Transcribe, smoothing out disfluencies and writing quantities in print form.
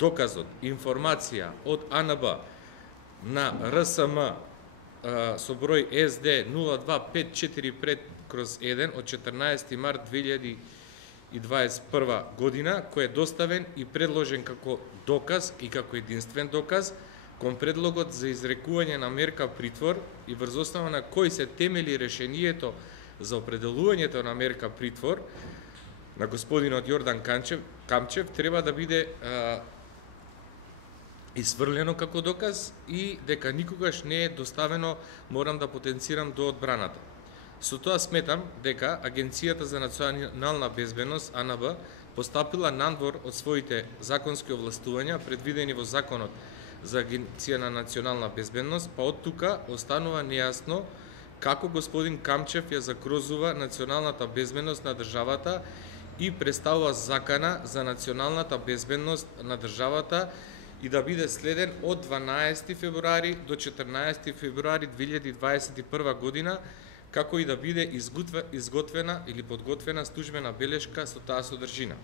доказот, информација од АНБ на РСМ со број СД 02545/1 од 14 март 2021 година, кој е доставен и предложен како доказ и како единствен доказ кон предлогот за изрекување на мерка притвор и врз основа на кој се темели решението за определувањето на мерка притвор на господинот Јордан Камчев треба да биде исфрлено како доказ и дека никогаш не е доставено, морам да потенцирам, до одбраната. Со тоа сметам дека Агенцијата за национална безбедност, АНБ, постапила надвор од своите законски овластувања, предвидени во Законот за Агенција на национална безбедност, па од тука останува нејасно како господин Камчев ја закрозува националната безбедност на државата и представува закана за националната безбедност на државата и да биде следен од 12 февруари до 14 февруари 2021 година, како и да биде изготвена или подготвена службена белешка со таа содржина.